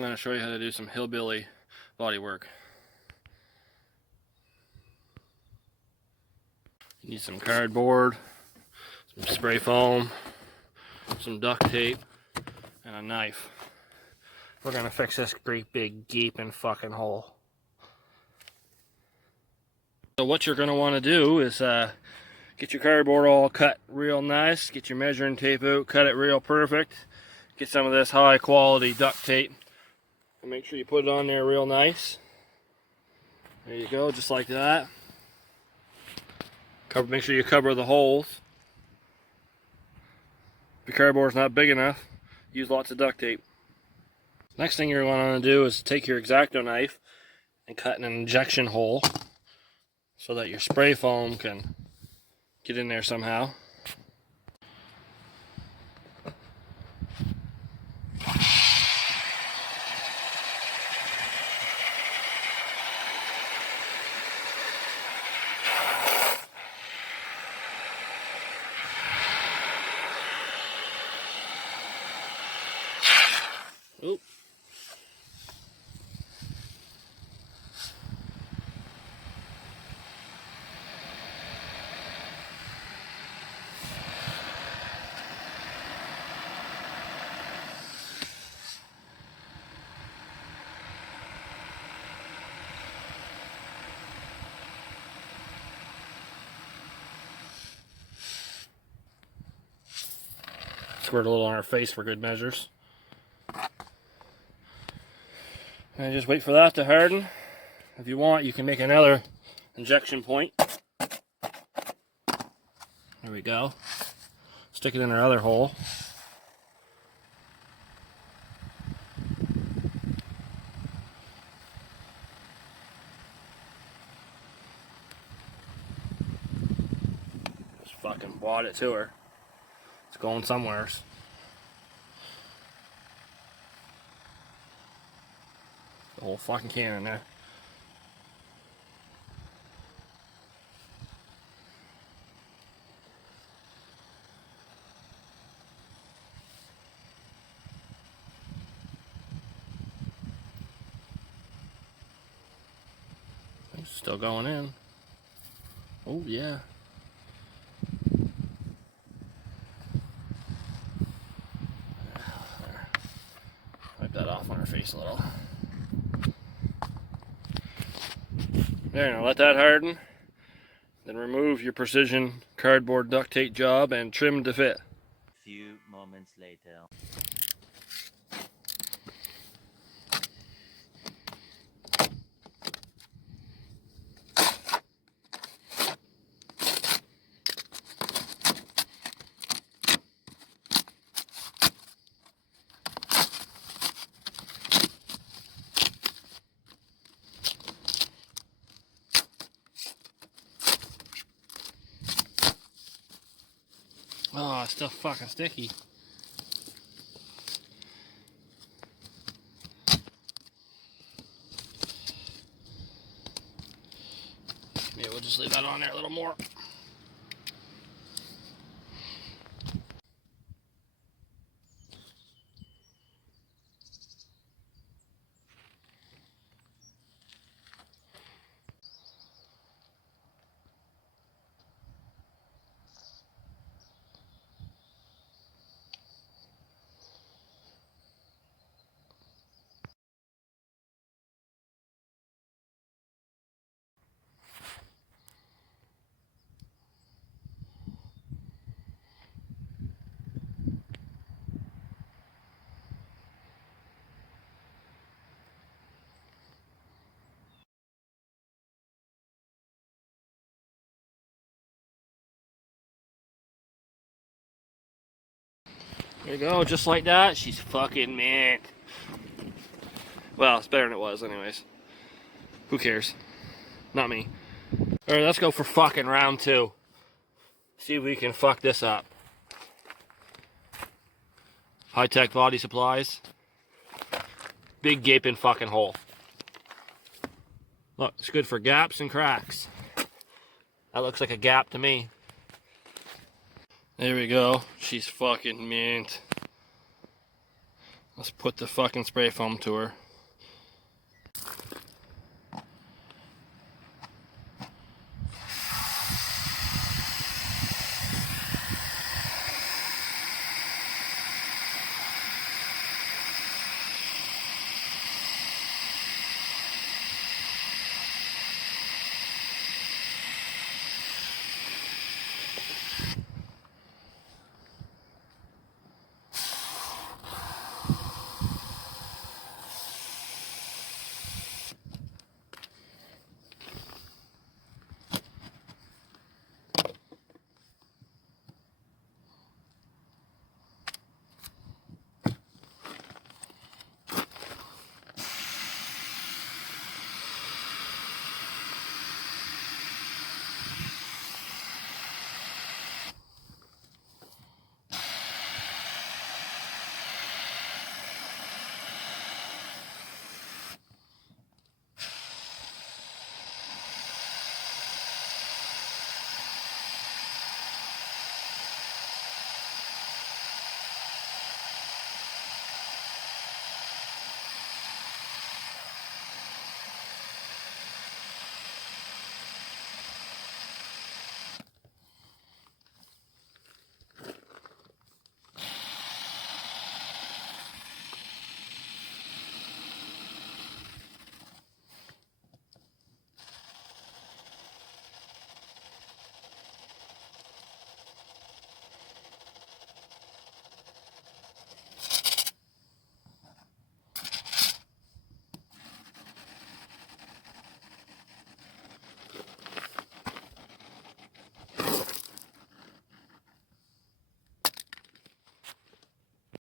I'm going to show you how to do some Hillbilly bodywork. You need some cardboard, some spray foam, some duct tape, and a knife. We're going to fix this great big gaping fucking hole. So what you're going to want to do is get your cardboard all cut real nice, get your measuring tape out, cut it real perfect, get some of this high quality duct tape, and make sure you put it on there real nice. There you go, just like that. Make sure you cover the holes. If your cardboard's not big enough, use lots of duct tape. Next thing you're going to do is take your X-Acto knife and cut an injection hole so that your spray foam can get in there somehow. Oop. Squirt a little on our face for good measures. And just wait for that to harden. If you want, you can make another injection point. There we go. Stick it in our other hole. Just fucking wad it to her. It's going somewhere. The whole fucking can in there. It's still going in. Oh yeah. Wipe that off on her face a little. There, now let that harden. Then remove your precision cardboard duct tape job and trim to fit. A few moments later. Oh, it's still fucking sticky. Maybe we'll just leave that on there a little more. There you go, just like that. She's fucking mint. Well, it's better than it was anyways. Who cares? Not me. Alright, let's go for fucking round 2. See if we can fuck this up. High-tech body supplies. Big gaping fucking hole. Look, it's good for gaps and cracks. That looks like a gap to me. There we go. She's fucking mint. Let's put the fucking spray foam to her.